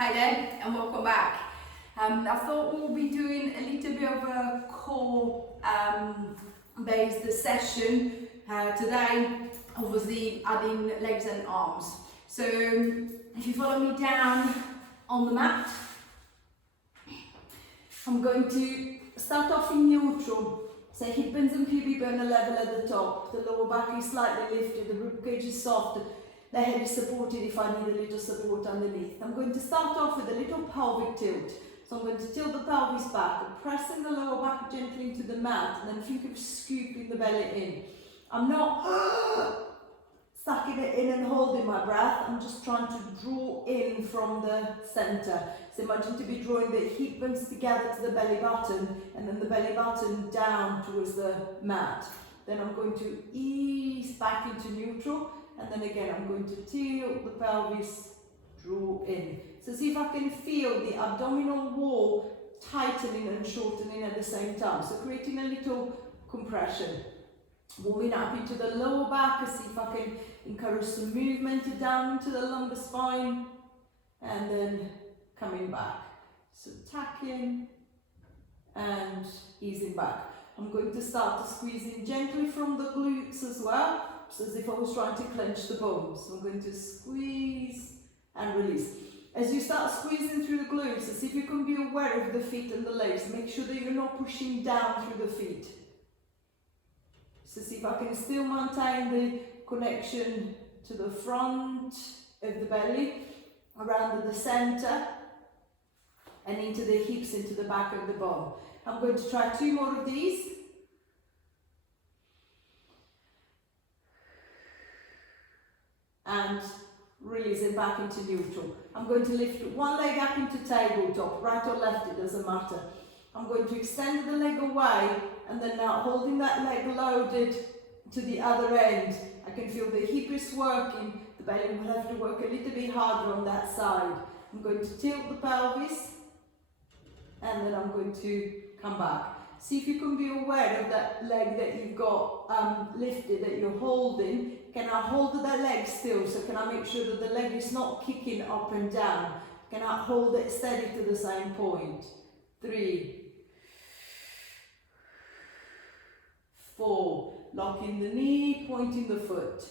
Hi there and welcome back. I thought we'll be doing a little bit of a core based session today, obviously adding legs and arms. So if you follow me down on the mat, I'm going to start off in neutral. So hip bones and pubic bone are level at the top, the lower back is slightly lifted, the rib cage is soft, the head is supported if I need a little support underneath. I'm going to start off with a little pelvic tilt. So I'm going to tilt the pelvis back, pressing the lower back gently into the mat, and then think of scooping the belly in. I'm not sucking it in and holding my breath, I'm just trying to draw in from the center. So imagine to be drawing the hip bones together to the belly button, and then the belly button down towards the mat. Then I'm going to ease back into neutral, and then again I'm going to tilt the pelvis, draw in. So see if I can feel the abdominal wall tightening and shortening at the same time. So creating a little compression. Warming up into the lower back, see if I can encourage some movement down into the lumbar spine, and then coming back. So tacking and easing back. I'm going to start to squeeze in gently from the glutes as well, so as if I was trying to clench the bones. So I'm going to squeeze and release. As you start squeezing through the glutes, see if you can be aware of the feet and the legs. Make sure that you're not pushing down through the feet. So see if I can still maintain the connection to the front of the belly, around the center, and into the hips, into the back of the bum. I'm going to try 2 more of these. And release it back into neutral. I'm going to lift one leg up into tabletop, right or left, it doesn't matter. I'm going to extend the leg away, and then now holding that leg loaded to the other end. I can feel the hip is working, the belly will have to work a little bit harder on that side. I'm going to tilt the pelvis, and then I'm going to come back. See if you can be aware of that leg that you've got lifted, that you're holding. Can I hold that leg still? So can I make sure that the leg is not kicking up and down? Can I hold it steady to the same point? 3, 4, locking the knee, pointing the foot.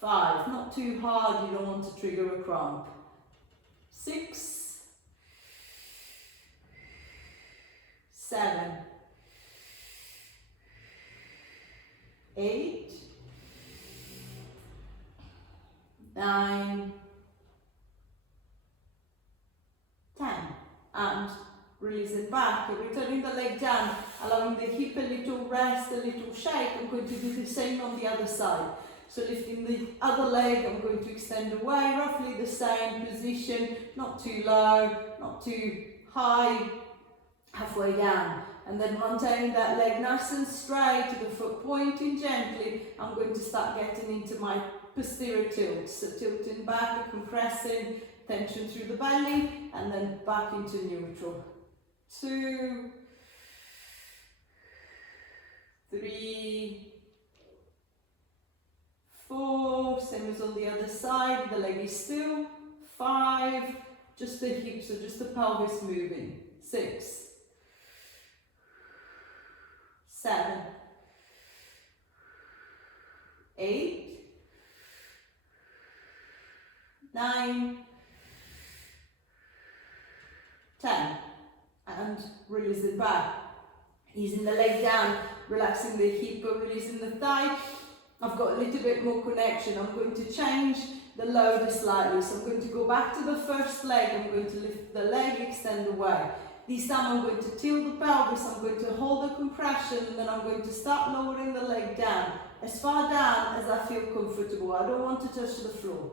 5, not too hard, you don't want to trigger a cramp. 6, 7, 8, 9, 10, and release it back, returning the leg down, allowing the hip a little rest, a little shake. I'm going to do the same on the other side. So lifting the other leg, I'm going to extend away, roughly the same position, not too low, not too high, halfway down. And then maintaining that leg nice and straight, the foot pointing gently, I'm going to start getting into my posterior tilt. So tilting back, compressing, tension through the belly, and then back into neutral. 2, 3, 4, same as on the other side, the leg is still. 5, just the hips, so just the pelvis moving. 6, 7, 8, 9, 10, and release it back. Easing the leg down, relaxing the hip, releasing the thigh. I've got a little bit more connection. I'm going to change the load slightly. So I'm going to go back to the first leg. I'm going to lift the leg, extend away. This time I'm going to tilt the pelvis. I'm going to hold the compression, and then I'm going to start lowering the leg down, as far down as I feel comfortable. I don't want to touch the floor.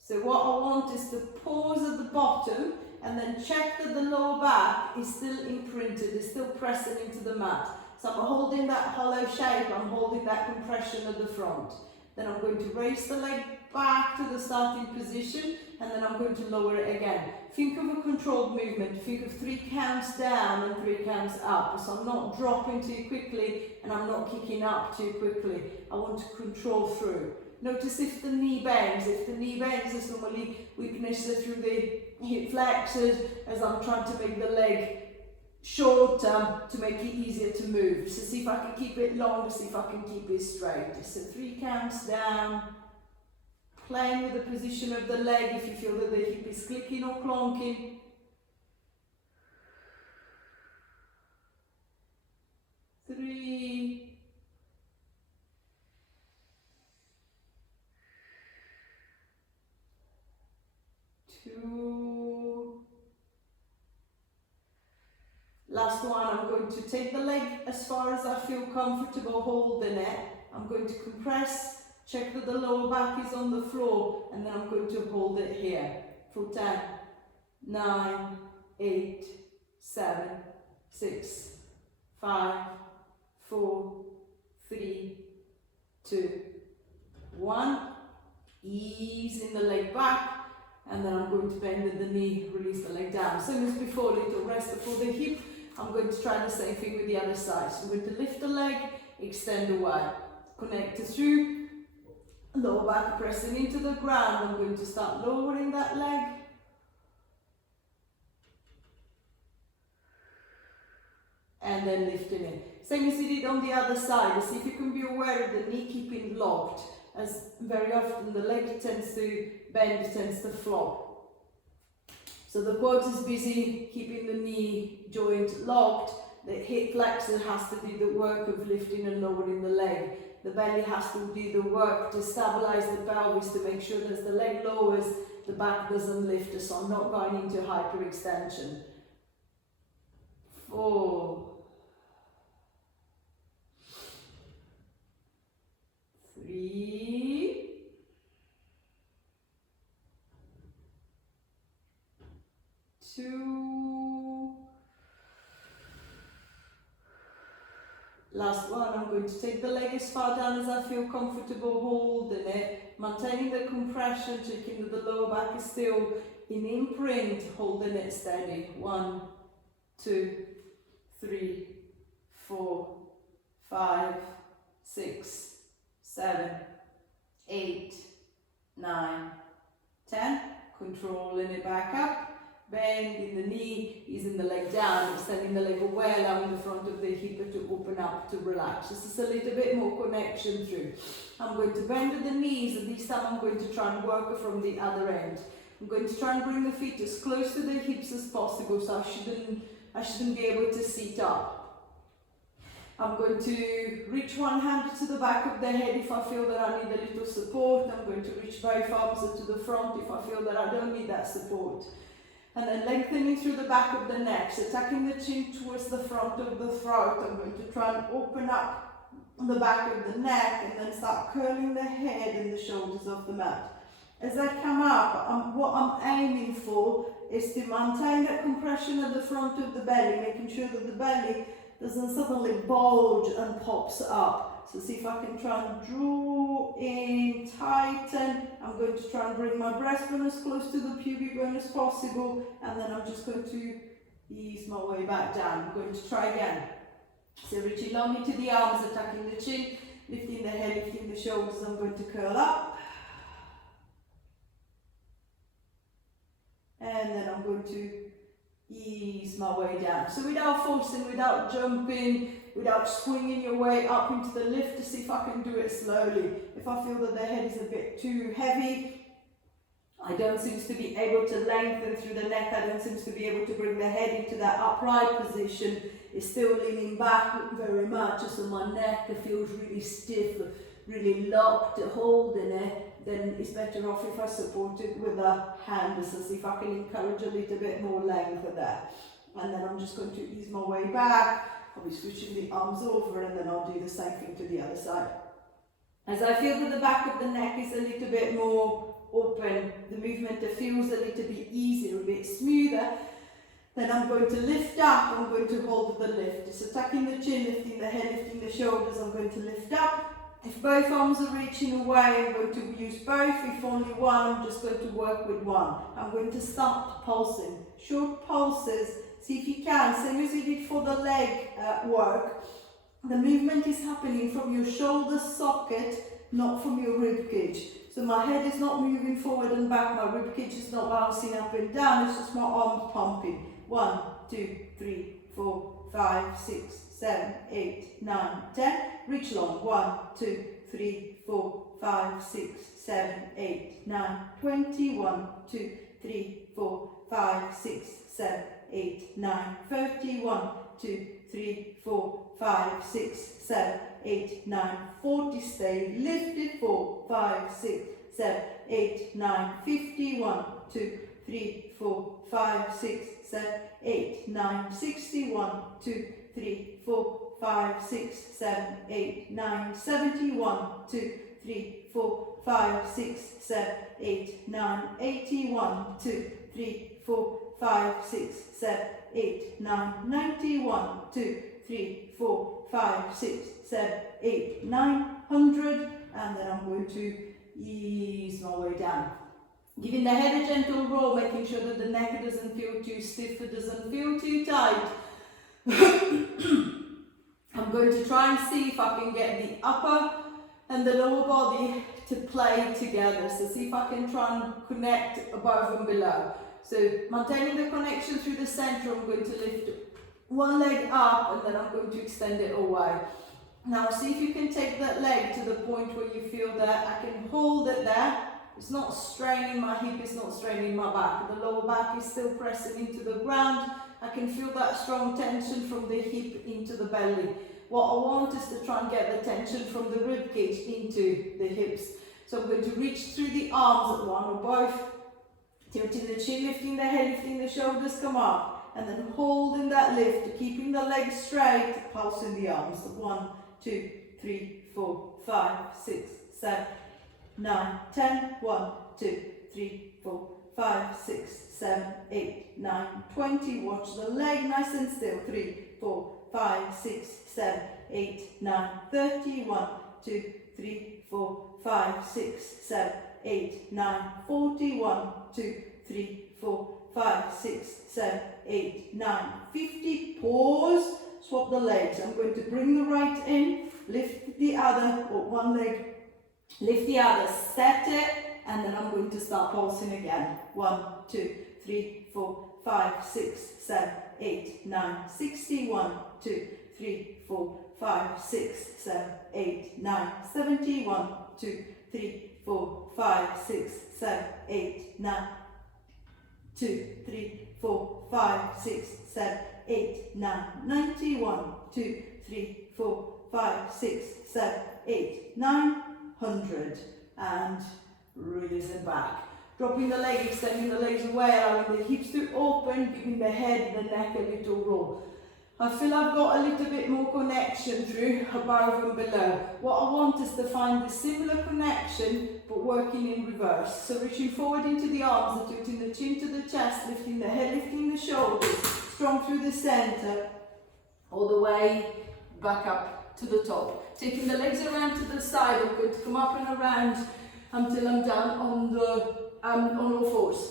So what I want is to pause at the bottom, and then check that the lower back is still imprinted, is still pressing into the mat. So I'm holding that hollow shape, I'm holding that compression at the front. Then I'm going to raise the leg back to the starting position, and then I'm going to lower it again. Think of a controlled movement. Think of 3 counts down and 3 counts up. So I'm not dropping too quickly, and I'm not kicking up too quickly. I want to control through. Notice if the knee bends. If the knee bends, there's normally weakness through the hip flexors as I'm trying to make the leg shorter to make it easier to move. So see if I can keep it long, see if I can keep it straight. So 3 counts down. Playing with the position of the leg if you feel that the hip is clicking or clonking. 3. 2. Last one, I'm going to take the leg as far as I feel comfortable holding it. I'm going to compress, check that the lower back is on the floor, and then I'm going to hold it here for 10, 9, 8, 7, 6, 5, 4, 3, 2, 1. Easing the leg back. And then I'm going to bend the knee, release the leg down. Same as before, little rest for the hip. I'm going to try the same thing with the other side. So I'm going to lift the leg, extend away. Connect through, lower back pressing into the ground. I'm going to start lowering that leg. And then lifting it. Same as you did on the other side. See if you can be aware of the knee keeping locked, as very often the leg tends to bend, tends to flop. So the quad is busy keeping the knee joint locked. The hip flexor has to do the work of lifting and lowering the leg. The belly has to do the work to stabilize the pelvis to make sure that as the leg lowers, the back doesn't lift, so I'm not going into hyperextension. 4, 3, 2. Last one, I'm going to take the leg as far down as I feel comfortable holding it, maintaining the compression, checking that the lower back is still in imprint, holding it steady. 1, 2, 3, 4, 5, 6, 7, 8, 9, 10. Controlling it back up. Bending the knee, easing the leg down, extending the leg away, allowing the front of the hip to open up, to relax. This is a little bit more connection through. I'm going to bend the knees, and this time I'm going to try and work from the other end. I'm going to try and bring the feet as close to the hips as possible, so I shouldn't be able to sit up. I'm going to reach one hand to the back of the head if I feel that I need a little support. I'm going to reach both arms to the front if I feel that I don't need that support. And then lengthening through the back of the neck, so tucking the chin towards the front of the throat. I'm going to try and open up the back of the neck and then start curling the head and the shoulders off the mat. As I come up, what I'm aiming for is to maintain that compression at the front of the belly, making sure that the belly doesn't suddenly bulge and pops up. So see if I can try and draw in, tighten. I'm going to try and bring my breastbone as close to the pubic bone as possible, and then I'm just going to ease my way back down. I'm going to try again. So reaching long into the arms, attacking the chin, lifting the head, lifting the shoulders. I'm going to curl up. And then I'm going to ease my way down. So without forcing, without jumping, without swinging your way up into the lift, to see if I can do it slowly. If I feel that the head is a bit too heavy, I don't seem to be able to lengthen through the neck, I don't seem to be able to bring the head into that upright position. It's still leaning back very much, so my neck feels really stiff, really locked, holding it. Then it's better off if I support it with a hand, so see if I can encourage a little bit more length there. And then I'm just going to ease my way back. I'll be switching the arms over, and then I'll do the same thing to the other side. As I feel that the back of the neck is a little bit more open, the movement feels a little bit easier, a bit smoother, then I'm going to lift up, I'm going to hold the lift. So tucking the chin, lifting the head, lifting the shoulders, I'm going to lift up. If both arms are reaching away, I'm going to use both. If only one, I'm just going to work with one. I'm going to start pulsing. Short pulses. See if you can, same as you did for the leg work. The movement is happening from your shoulder socket not from your rib cage. So my head is not moving forward and back, my rib cage is not bouncing up and down, it's just my arms pumping. 1, 2, 3, 4, 5, 6, 7, 8, 9, 10. Reach long. 1, 2, 3, 4, 5, 6, 7, 8, 9, 20. 1, 2, 3, 4, 5, 6, 7, 8, 9, 30. 1, 2, 3, 4, 5, 6, 7, 8, 9, 40. Stay lifted. 4, 5, 6, 7, 8, 9, 50. 1, 2, 3, 4, 5, 6, 7, 8, 9, 60. 1, 2, 3, 4, 5, 6, 7, 8, 9, 70. 1, 2, 3, 4, 5, 6, 7, 8, 9, 80. 1, 2, 3, 4, 5, 6, 7, 8, 9, 90. 1, 2, 3, 4, 5, 6, 7, 8, 9, 100. And then I'm going to ease my way down. Giving the head a gentle roll, making sure that the neck doesn't feel too stiff, it doesn't feel too tight. I'm going to try and see if I can get the upper and the lower body to play together. So see if I can try and connect above and below. So maintaining the connection through the center, I'm going to lift one leg up and then I'm going to extend it away. Now see if you can take that leg to the point where you feel that I can hold it there. It's not straining my hip, it's not straining my back. The lower back is still pressing into the ground. I can feel that strong tension from the hip into the belly. What I want is to try and get the tension from the rib cage into the hips. So I'm going to reach through the arms at one or both, tilting the chin, lifting the head, lifting the shoulders, come up, and then holding that lift, keeping the legs straight, pulsing the arms. So 1, 2, 3, 4, 5, 6, 7, 9, 10. 1, 2, 3, 4, 5, 6, 7, 8, 9, 20. Watch the leg nice and still. 3, 4, 5, 6, 7, 8, 9, 30. 1, 2, 3, 4, 5, 6, 7, 8, 9, 40. 1, 2, 3, 4, 5, 6, 7, 8, 9, 50. Pause. Swap the legs. I'm going to bring the right in, lift the other, or one leg, lift the other, set it, and then I'm going to start pulsing again. 1, 2, 3, 4, 5, 6, 7, 8, 9, 60. 1, 2, 3, 4, 5, 6, 7, 8, 9, 70. 1, 2, 3, 4, 5, 6, 7, 8, 9, 2, 3, 4, 5, 6, 7, 8, 9, 90. 1, 2, 3, 4, 5, 6, 7, 8, 9, 100. And release it back. Dropping the leg, extending the legs away, allowing the hips to open, giving the head, the neck a little roll. I feel I've got a little bit more connection through above and below. What I want is to find the similar connection, but working in reverse. So reaching forward into the arms, tilting the chin to the chest, lifting the head, lifting the shoulders, strong through the center, all the way back up to the top. Taking the legs around to the side, I'm going to come up and around until I'm down on all fours.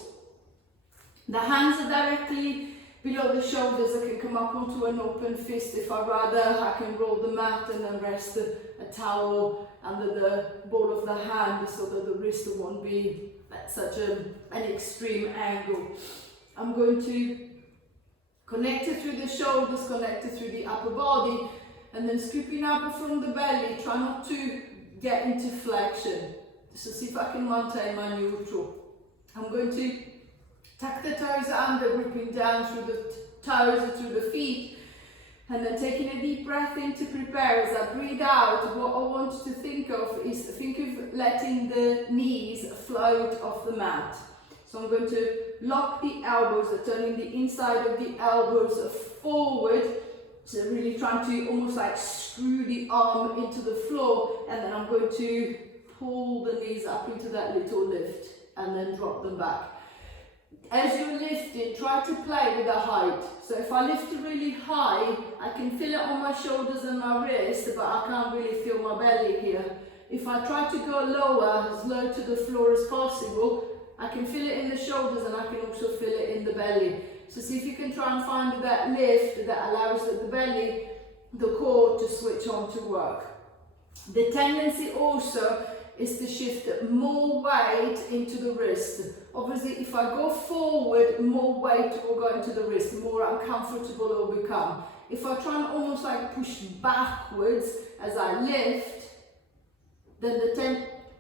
The hands are directly below the shoulders. I can come up onto an open fist if I rather. I can roll the mat and then rest a towel under the ball of the hand so that the wrist won't be at such an extreme angle. I'm going to connect it through the shoulders, connect it through the upper body, and then scooping up from the belly. Try not to get into flexion. So see if I can maintain my neutral. I'm going to tuck the toes under, gripping down through the toes and through the feet, and then taking a deep breath in to prepare. As I breathe out, what I want you to think of letting the knees float off the mat. So I'm going to lock the elbows, turning the inside of the elbows forward. So really trying to almost like screw the arm into the floor, and then I'm going to pull the knees up into that little lift and then drop them back. As you're lifting, try to play with the height. So if I lift really high, I can feel it on my shoulders and my wrist, but I can't really feel my belly here. If I try to go lower, as low to the floor as possible, I can feel it in the shoulders and I can also feel it in the belly. So see if you can try and find that lift that allows the belly, the core to switch on to work. The tendency also is to shift more weight into the wrist. Obviously, if I go forward, more weight will go into the wrist, the more uncomfortable it will become. If I try and almost like push backwards as I lift, then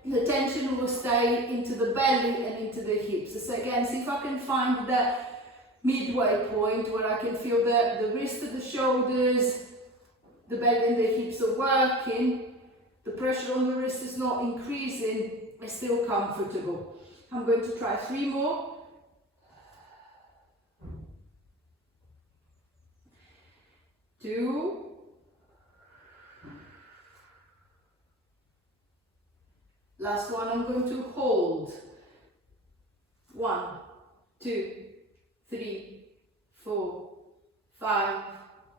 the tension will stay into the belly and into the hips. So again, see if I can find that midway point where I can feel the wrist of the shoulders, the belly and the hips are working. The pressure on the wrist is not increasing, it's still comfortable. I'm going to try 3 more. 2. Last one, I'm going to hold. 1, 2, 3, 4, 5,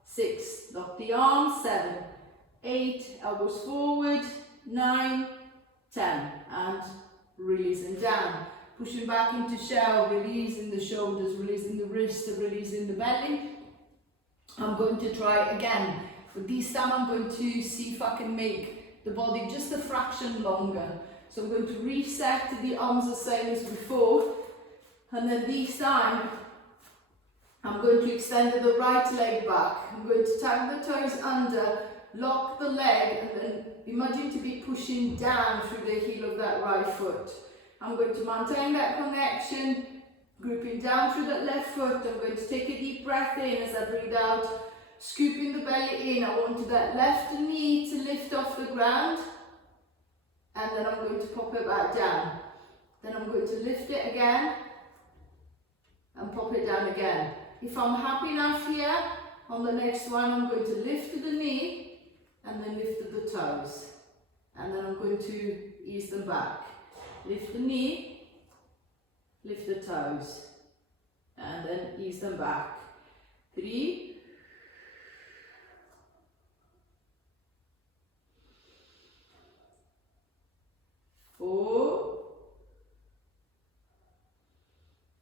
6. Lock the arms. 7, 8, elbows forward, 9, 10, and releasing down. Pushing back into shell, releasing the shoulders, releasing the wrists, releasing the belly. I'm going to try again, but this time I'm going to see if I can make the body just a fraction longer. So I'm going to reset the arms the same as before, and then this time I'm going to extend the right leg back. I'm going to tap the toes under, lock the leg, and then imagine to be pushing down through the heel of that right foot. I'm going to maintain that connection, grouping down through that left foot. I'm going to take a deep breath in as I breathe out, scooping the belly in. I want that left knee to lift off the ground, and then I'm going to pop it back down. Then I'm going to lift it again, and pop it down again. If I'm happy enough here, on the next one I'm going to lift the knee, and then lift the toes. And then I'm going to ease them back. Lift the knee, lift the toes, and then ease them back. 3, 4.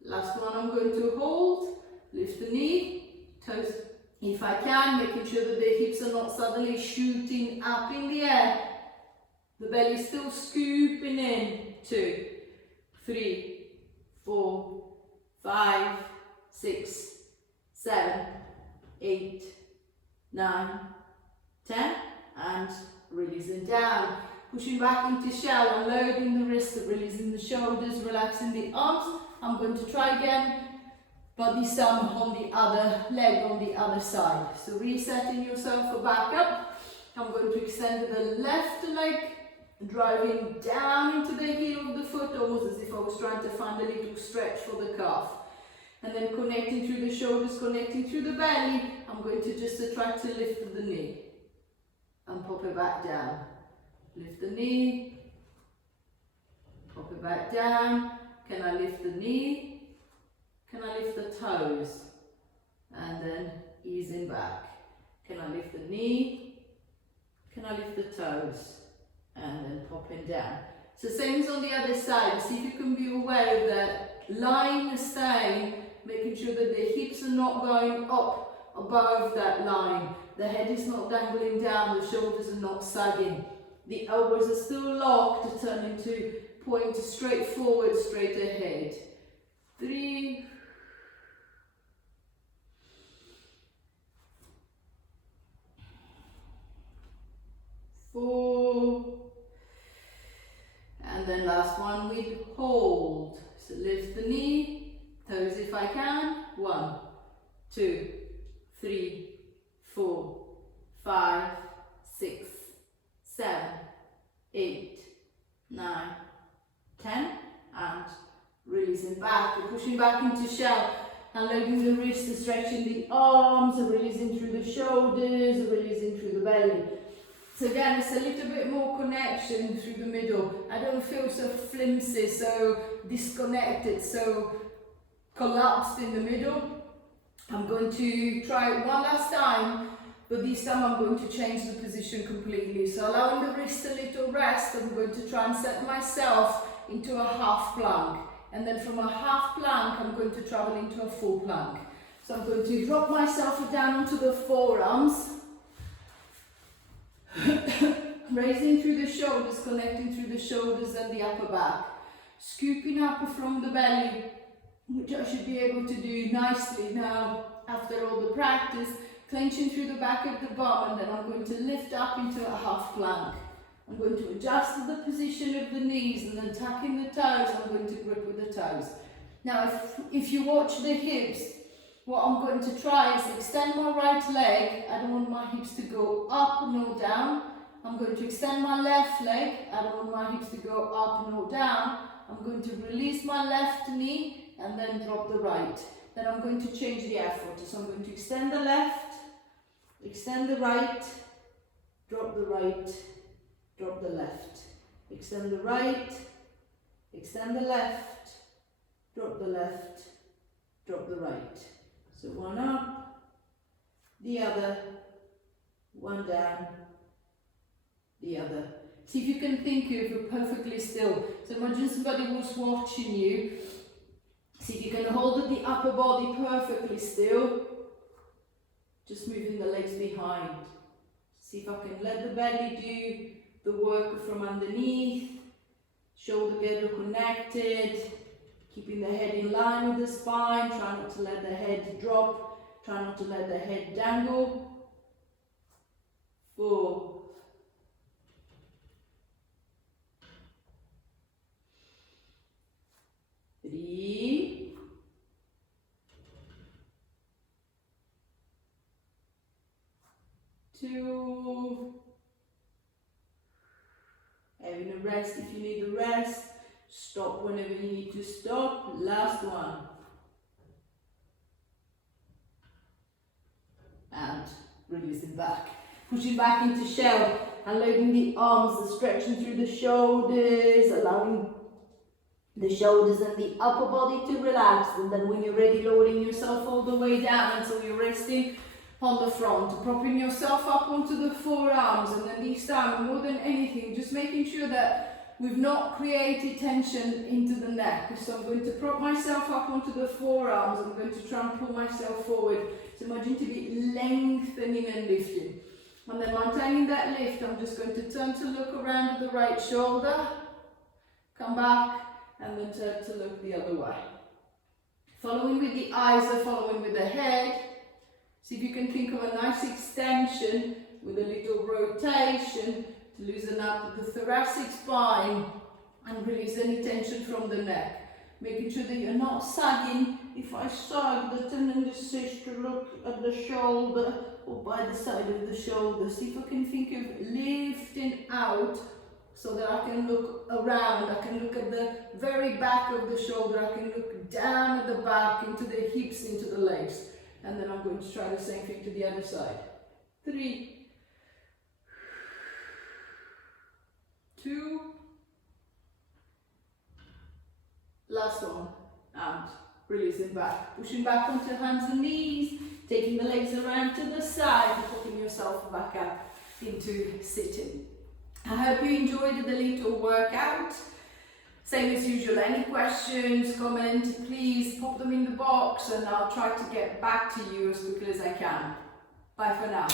Last one I'm going to hold, lift the knee, toes, if I can, making sure that the hips are not suddenly shooting up in the air. The belly still scooping in. 2, 3, 4, 5, 6, 7, 8, 9, 10, and releasing down. Pushing back into shell, unloading the wrist, releasing the shoulders, relaxing the arms. I'm going to try again, but this time on the other leg, on the other side. So resetting yourself for back up. I'm going to extend the left leg, driving down into the heel of the foot, almost as if I was trying to find a little stretch for the calf. And then connecting through the shoulders, connecting through the belly. I'm going to just try to lift the knee and pop it back down. Lift the knee, pop it back down. Can I lift the knee? Can I lift the toes? And then easing back. Can I lift the knee? Can I lift the toes? And then popping down. So same as on the other side. See if you can be aware of that line staying, making sure that the hips are not going up above that line. The head is not dangling down, the shoulders are not sagging. The elbows are still locked to turn into point straight forward, straight ahead. 3, 4, and then last one with hold. So lift the knee, toes if I can. 1, 2, 3, 4, 5, 6, 7, 8, 9, 10, and releasing back. We're pushing back into shell, unloading the wrists, stretching the arms, releasing through the shoulders, releasing through the belly. So again, it's a little bit more connection through the middle. I don't feel so flimsy, so disconnected, so collapsed in the middle. I'm going to try it one last time, but this time I'm going to change the position completely. So allowing the wrist a little rest, I'm going to try and set myself into a half plank. And then from a half plank, I'm going to travel into a full plank. So I'm going to drop myself down onto the forearms. Raising through the shoulders, connecting through the shoulders and the upper back. Scooping up from the belly, which I should be able to do nicely now after all the practice. Clenching through the back of the bum, and then I'm going to lift up into a half plank. I'm going to adjust the position of the knees and then tucking the toes. I'm going to grip with the toes. Now if you watch the hips, what I'm going to try is extend my right leg. I don't want my hips to go up nor down. I'm going to extend my left leg. I don't want my hips to go up nor down. I'm going to release my left knee and then drop the right. Then I'm going to change the effort. So I'm going to extend the left, extend the right, drop the right, drop the left. Extend the right, extend the left, drop the left, drop the right. So one up, the other, one down, the other. See if you can think of it perfectly still. So imagine somebody was watching you. See if you can hold the upper body perfectly still. Just moving the legs behind. See if I can let the belly do the work from underneath. Shoulder blades are connected. Keeping the head in line with the spine. Try not to let the head drop. Try not to let the head dangle. 4. 3. 2. Having a rest if you need a rest. Stop whenever you need to stop. Last one. And releasing back. Pushing back into shell. Unloading the arms, the stretching through the shoulders, allowing the shoulders and the upper body to relax. And then when you're ready, lowering yourself all the way down until you're resting on the front. Propping yourself up onto the forearms. And then this time, more than anything, just making sure that we've not created tension into the neck. So I'm going to prop myself up onto the forearms. I'm going to try and pull myself forward. So imagine to be lengthening and lifting. And then maintaining that lift, I'm just going to turn to look around at the right shoulder. Come back and then turn to look the other way. Following with the eyes or following with the head. See if you can think of a nice extension with a little rotation to loosen up the thoracic spine and release any tension from the neck. Making sure that you're not sagging. If I sag, the tendency is to look at the shoulder or by the side of the shoulder. See if I can think of lifting out so that I can look around. I can look at the very back of the shoulder. I can look down at the back, into the hips, into the legs. And then I'm going to try the same thing to the other side. 3, 2, last one, and releasing back. Pushing back onto hands and knees, taking the legs around to the side, and putting yourself back up into sitting. I hope you enjoyed the little workout. Same as usual, any questions, comments, please pop them in the box and I'll try to get back to you as quickly as I can. Bye for now.